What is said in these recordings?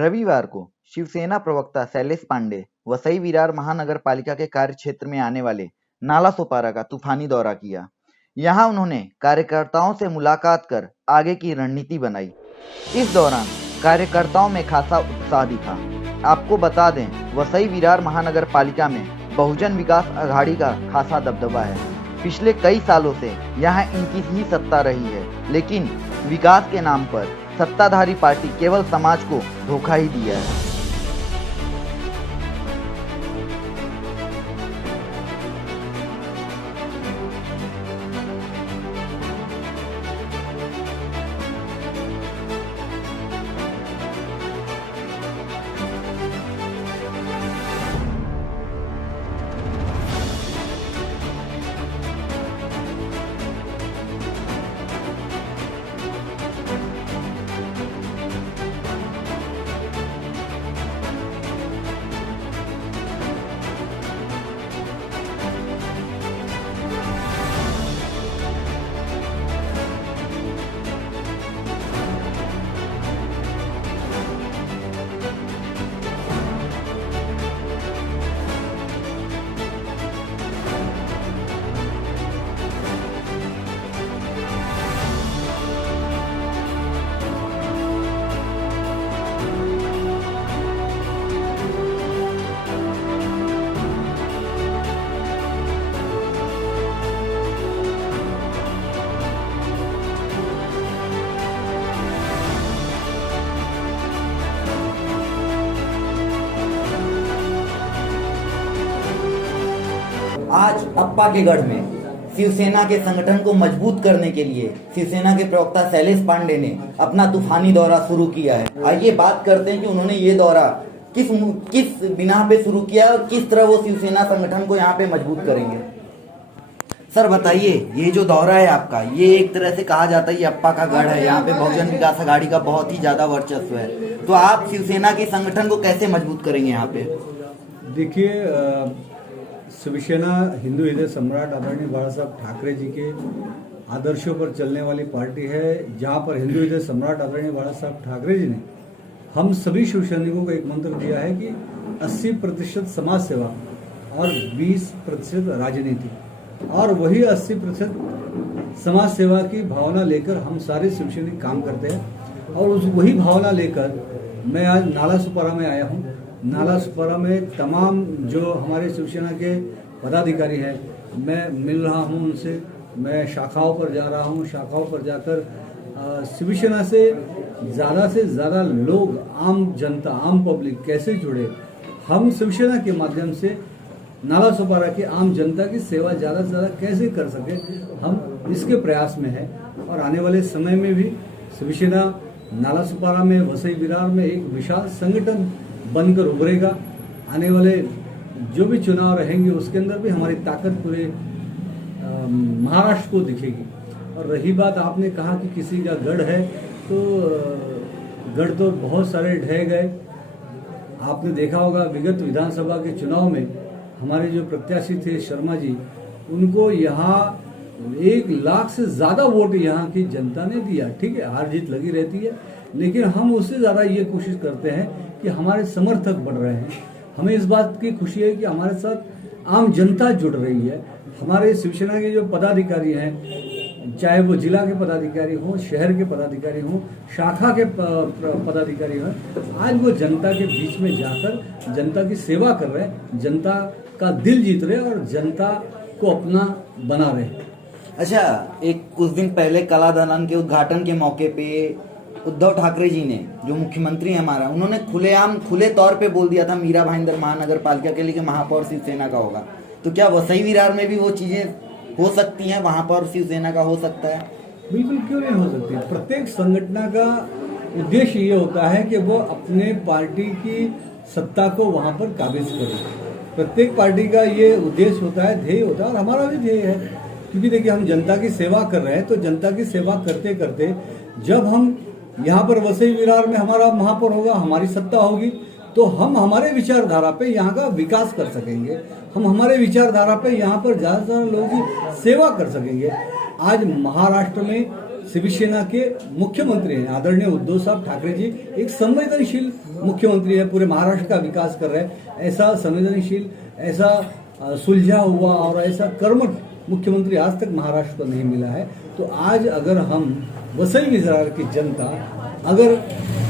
रविवार को शिवसेना प्रवक्ता शैलेश पांडे वसई विरार महानगर पालिका के कार्य क्षेत्र में आने वाले नाला सोपारा का तूफानी दौरा किया। यहां उन्होंने कार्यकर्ताओं से मुलाकात कर आगे की रणनीति बनाई। इस दौरान कार्यकर्ताओं में खासा उत्साह दिखा। आपको बता दें, वसई विरार महानगर पालिका में बहुजन विकास अघाड़ी का खासा दबदबा है। पिछले कई सालों से यहां इनकी ही सत्ता रही है, लेकिन विकास के नाम पर सत्ताधारी पार्टी केवल समाज को धोखा ही दिया है। आज अप्पा के गढ़ में शिवसेना के संगठन को मजबूत करने के लिए शिवसेना के प्रवक्ता शैलेश पांडे ने अपना तूफानी दौरा शुरू किया है। आइए बात करते हैं कि उन्होंने ये दौरा किस बिना पे शुरू किया और किस तरह वो शिवसेना संगठन को यहाँ पे मजबूत करेंगे। सर बताइए, ये जो दौरा है आपका, ये एक तरह से कहा जाता है ये अप्पा का गढ़ है, यहाँ पे बहुजन विकास अघाड़ी का बहुत ही ज्यादा वर्चस्व है, तो आप शिवसेना के संगठन को कैसे मजबूत करेंगे यहाँ पे? देखिए, शिवसेना हिंदू हृदय सम्राट आदरणीय बाला साहब ठाकरे जी के आदर्शों पर चलने वाली पार्टी है, जहां पर हिंदू हृदय सम्राट आदरणीय बाला साहब ठाकरे जी ने हम सभी शिव सैनिकों को एक मंत्र दिया है कि 80% समाज सेवा और 20% राजनीति, और वही 80% समाज सेवा की भावना लेकर हम सारे शिव सैनिक काम करते हैं। और उस वही भावना लेकर मैं आज नाला सुपारा में आया हूँ। नाला सुपारा में तमाम जो हमारे शिवसेना के पदाधिकारी हैं, मैं मिल रहा हूं उनसे, मैं शाखाओं पर जा रहा हूं। शाखाओं पर जाकर शिवसेना से ज़्यादा लोग, आम जनता, आम पब्लिक कैसे जुड़े, हम शिवसेना के माध्यम से नाला सुपारा की आम जनता की सेवा ज़्यादा से ज़्यादा कैसे कर सके, हम इसके प्रयास में हैं। और आने वाले समय में भी शिवसेना नाला सुपारा में, वसई विरार में एक विशाल संगठन बनकर उभरेगा। आने वाले जो भी चुनाव रहेंगे उसके अंदर भी हमारी ताकत पूरे महाराष्ट्र को दिखेगी। और रही बात, आपने कहा कि किसी का गढ़ है, तो गढ़ तो बहुत सारे ढह गए। आपने देखा होगा विगत विधानसभा के चुनाव में हमारे जो प्रत्याशी थे शर्मा जी, उनको यहाँ 1 लाख से ज़्यादा वोट यहाँ की जनता ने दिया। ठीक है, हार जीत लगी रहती है, लेकिन हम उससे ज़्यादा ये कोशिश करते हैं कि हमारे समर्थक बढ़ रहे हैं। हमें इस बात की खुशी है कि हमारे साथ आम जनता जुड़ रही है। हमारे शिवसेना के जो पदाधिकारी हैं, चाहे वो जिला के पदाधिकारी हों, शहर के पदाधिकारी हों, शाखा के पदाधिकारी हों, आज वो जनता के बीच में जाकर जनता की सेवा कर रहे हैं, जनता का दिल जीत रहे और जनता को अपना बना रहे। अच्छा, कुछ दिन पहले कला दलन के उद्घाटन के मौके पे उद्धव ठाकरे जी ने, जो मुख्यमंत्री हैं हमारा, उन्होंने खुले तौर पे बोल दिया था मीरा भाईंदर महानगर पालिका के लिए कि महापौर शिवसेना का होगा। तो क्या वसई विरार में भी वो चीजें हो सकती हैं, वहां पर शिवसेना का हो सकता है? बिल्कुल, क्यों नहीं हो सकती। प्रत्येक संगठन का उद्देश्य ये होता है कि वो अपने पार्टी की सत्ता को वहां पर काबिज करे। प्रत्येक पार्टी का ये उद्देश्य होता है, ध्येय होता है, और हमारा भी ध्येय है। क्योंकि देखिए, हम जनता की सेवा कर रहे हैं, तो जनता की सेवा करते करते जब हम यहाँ पर वसई विरार में हमारा महापौर होगा, हमारी सत्ता होगी, तो हम हमारे विचारधारा पे यहाँ का विकास कर सकेंगे, हम हमारे विचारधारा पे यहाँ पर ज़्यादा से ज़्यादा लोगों की सेवा कर सकेंगे। आज महाराष्ट्र में शिवसेना के मुख्यमंत्री हैं आदरणीय उद्धव साहब ठाकरे जी, एक संवेदनशील मुख्यमंत्री है, पूरे महाराष्ट्र का विकास कर रहे हैं। ऐसा संवेदनशील, ऐसा सुलझा हुआ और ऐसा कर्मठ मुख्यमंत्री आज तक महाराष्ट्र को नहीं मिला है। तो आज अगर हम वसई विरार की जनता अगर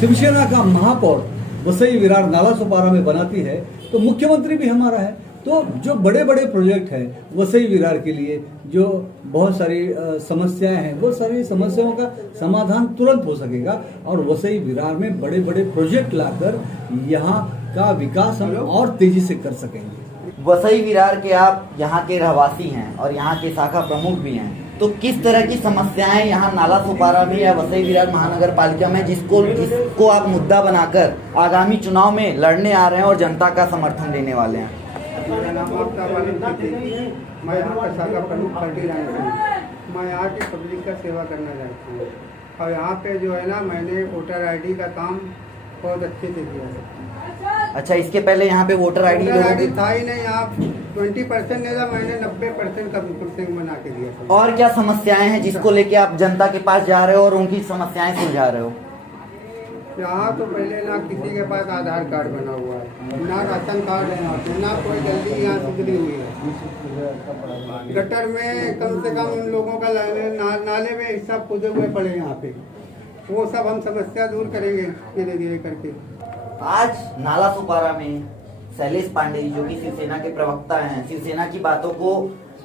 शिवसेना का महापौर वसई विरार नालासोपारा में बनाती है तो मुख्यमंत्री भी हमारा है। तो जो बड़े बड़े प्रोजेक्ट हैं वसई विरार के लिए, जो बहुत सारी समस्याएं हैं, वो सारी समस्याओं का समाधान तुरंत हो सकेगा और वसई विरार में बड़े बड़े प्रोजेक्ट लाकर यहाँ का विकास हम और तेजी से कर सकेंगे। वसई विरार के आप यहाँ के रहवासी हैं और यहाँ के शाखा प्रमुख भी हैं, तो किस तरह की समस्याएं यहाँ नालासोपारा में या वसई विरार महानगर पालिका में जिसको आप मुद्दा बनाकर आगामी चुनाव में लड़ने आ रहे हैं और जनता का समर्थन देने वाले हैं? मेरा नाम मैं यहाँ का शाखा प्रमुख पार्टी लाइन हूँ। मैं यहाँ की पब्लिक का सेवा करना चाहता हूँ और यहाँ पे जो है ना, मैंने वोटर आईडी का काम बहुत अच्छे से किया है। अच्छा, इसके पहले यहाँ पे वोटर आईडी था ही नहीं, आप 20% नहीं था, मैंने 90% का बिल्कुल बना के दिया था। और क्या समस्याएं हैं जिसको लेके आप जनता के पास जा रहे हो और उनकी समस्याएं सुलझा रहे हो? यहाँ तो पहले ना किसी के पास आधार कार्ड बना हुआ है, ना राशन कार्ड है, यहाँ पे ना कोई जल्दी यहाँ सुधरी हुई है। गटर में कम से कम उन लोगों का नाले में हिस्सा खुदे हुए पड़े यहाँ पे, वो सब हम समस्या दूर करेंगे धीरे धीरे करके। आज नालासोपारा में शैलेश पांडे जो कि शिवसेना के प्रवक्ता हैं, शिवसेना की बातों को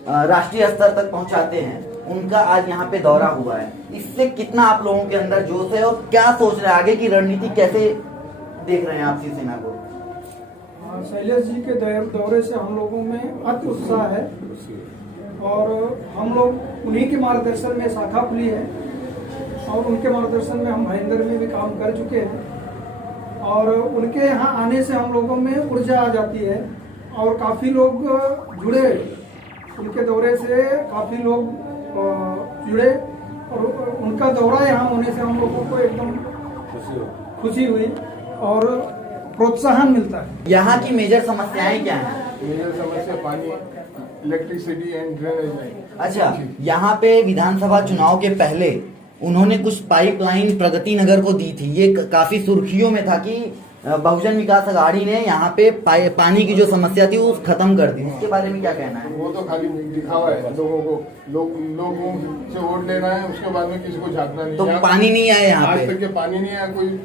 राष्ट्रीय स्तर तक पहुंचाते हैं, उनका आज यहाँ पे दौरा हुआ है। इससे कितना आप लोगों के अंदर जोश है और क्या सोच रहे हैं, आगे की रणनीति कैसे देख रहे हैं आप शिवसेना को? शैलेश जी के दौरे से हम लोगों में अति उत्साह है और हम लोग उन्हीं के मार्गदर्शन में शाखा खुली है और उनके मार्गदर्शन में हम भाईंदर में भी काम कर चुके हैं और उनके यहाँ आने से हम लोगों में ऊर्जा आ जाती है और काफ़ी लोग जुड़े, उनके दौरे से काफ़ी लोग जुड़े और उनका दौरा यहाँ होने से हम लोगों को एकदम खुशी हुई और प्रोत्साहन मिलता है। यहाँ की मेजर समस्याएं क्या हैं? मेजर समस्या पानी, इलेक्ट्रिसिटी एंड ड्रेनेज। अच्छा, यहाँ पे विधानसभा चुनाव के पहले उन्होंने कुछ पाइपलाइन प्रगति नगर को दी थी, ये काफी सुर्खियों में था कि बहुजन विकास अघाड़ी ने यहाँ पे पानी की जो समस्या थी वो खत्म कर दी। उसके बारे में क्या कहना है? वो तो खाली दिखावा है लोगों को, लोगों से वोट लेना है, उसके बाद में किसी को झांकना नहीं। तो पानी नहीं आया यहाँ पे, आज तक के पानी नहीं आया, कोई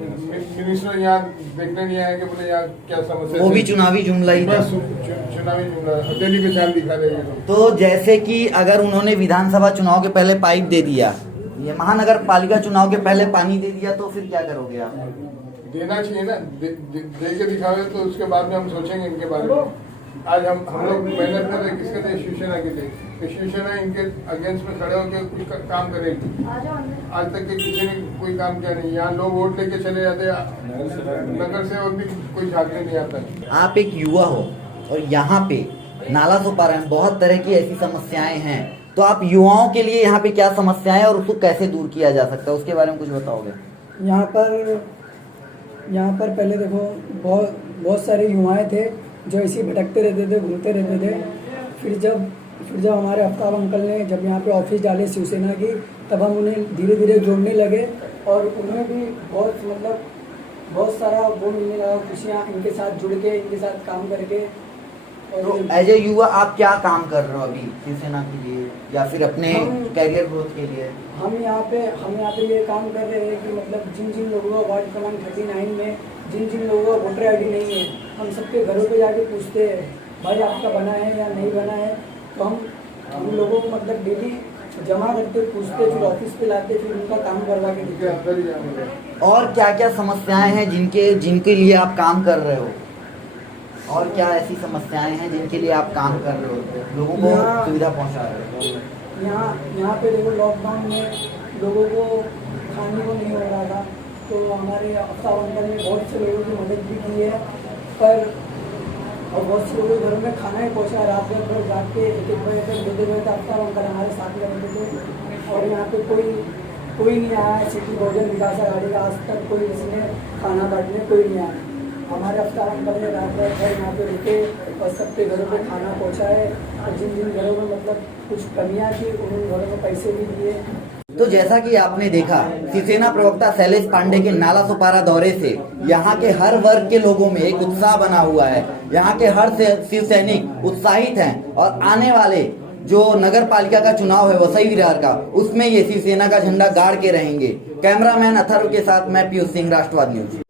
मिनिस्टर यहाँ देखने नहीं आया कि बोले यहाँ क्या समस्या। वो भी चुनावी जुमला ही था, चुनावी जुमला, हथेली पे चाल दिखा देंगे। तो जैसे कि अगर उन्होंने विधानसभा चुनाव के पहले पाइप दे दिया, ये महानगर पालिका चुनाव के पहले पानी दे दिया, तो फिर क्या करोगे आप? देना चाहिए ना, दे के दिखावे तो उसके बाद में हम सोचेंगे इनके बारे में। आज हम लोग मेहनत कर रहे, किसके लिए? शिवसेना के लिए। तो शिवसेना इनके अगेंस्ट में खड़े होकर कुछ काम करेगी। आज तक के किसी ने कोई काम किया नहीं। यहाँ लोग वोट लेके चले जाते, नगर से और भी कोई झांकने नहीं आता। आप एक युवा हो और यहाँ पे नालासोपारा में बहुत तरह की ऐसी समस्याएं हैं, तो आप युवाओं के लिए यहाँ पे क्या समस्याएं और उसको कैसे दूर किया जा सकता है, उसके बारे में कुछ बताओगे? यहाँ पर पहले देखो बहुत सारे युवाएं थे जो ऐसे भटकते रहते थे, घूमते रहते थे। फिर जब हमारे आफ्ताब अंकल ने जब यहाँ पे ऑफिस डाले शिवसेना की, तब हम उन्हें धीरे धीरे जोड़ने लगे और उन्हें भी बहुत सारा वो मिलने लगा, खुशियाँ इनके साथ जुड़ के, इनके साथ काम करके। तो एज ए युवा आप क्या काम कर रहे हो अभी शिवसेना के लिए या फिर अपने कैरियर ग्रोथ के लिए? हम यहाँ पे ये काम कर रहे हैं कि मतलब जिन लोगों का वार्ड क्रमांक 39 में जिन लोगों का वोटर आईडी नहीं है, हम सबके घरों पे जाके पूछते हैं भाई आपका बना है या नहीं बना है। तो हम लोगों को मतलब डेली जमा करते, पूछते, फिर ऑफिस पे लाते, फिर उनका काम करवा के देते। और क्या क्या समस्याएं हैं जिनके लिए आप काम कर रहे हो, और क्या ऐसी समस्याएं हैं जिनके लिए आप काम कर रहे हो, लोगों को सुविधा पहुंचा रहे हो? यहाँ पे देखो लॉकडाउन में लोगों को खाने को नहीं हो रहा था, तो हमारे आफ्ताब अंकल ने बहुत से लोगों की मदद भी की है, और बहुत से लोगों के घरों में खाना ही पहुँचा। रात भर जाग के 1-1 बजे तक 2-2 बजे तक आफ्ताब अंकल हमारे साथ में रहते थे। और यहाँ पे कोई नहीं आया है सिटी बहुजन विकास अघाड़ी का, आज तक कोई इसने खाना बांटने कोई नहीं आया। हमारे आफ्ताब अंकल ने रात भर यहाँ पे रुके और सबके घरों पे खाना पहुँचाए, और जिन घरों में मतलब कुछ कमियाँ थी उन घरों में पैसे भी दिए। तो जैसा कि आपने देखा, शिवसेना प्रवक्ता शैलेश पांडे के नाला सुपारा दौरे से यहाँ के हर वर्ग के लोगों में एक उत्साह बना हुआ है। यहाँ के हर शिव सैनिक उत्साहित हैं और आने वाले जो नगर पालिका का चुनाव है वसई विरार का, उसमें ये शिवसेना का झंडा गाड़ के रहेंगे। कैमरामैन अथर्व के साथ मैं पीयूष सिंह, राष्ट्रवाद न्यूज।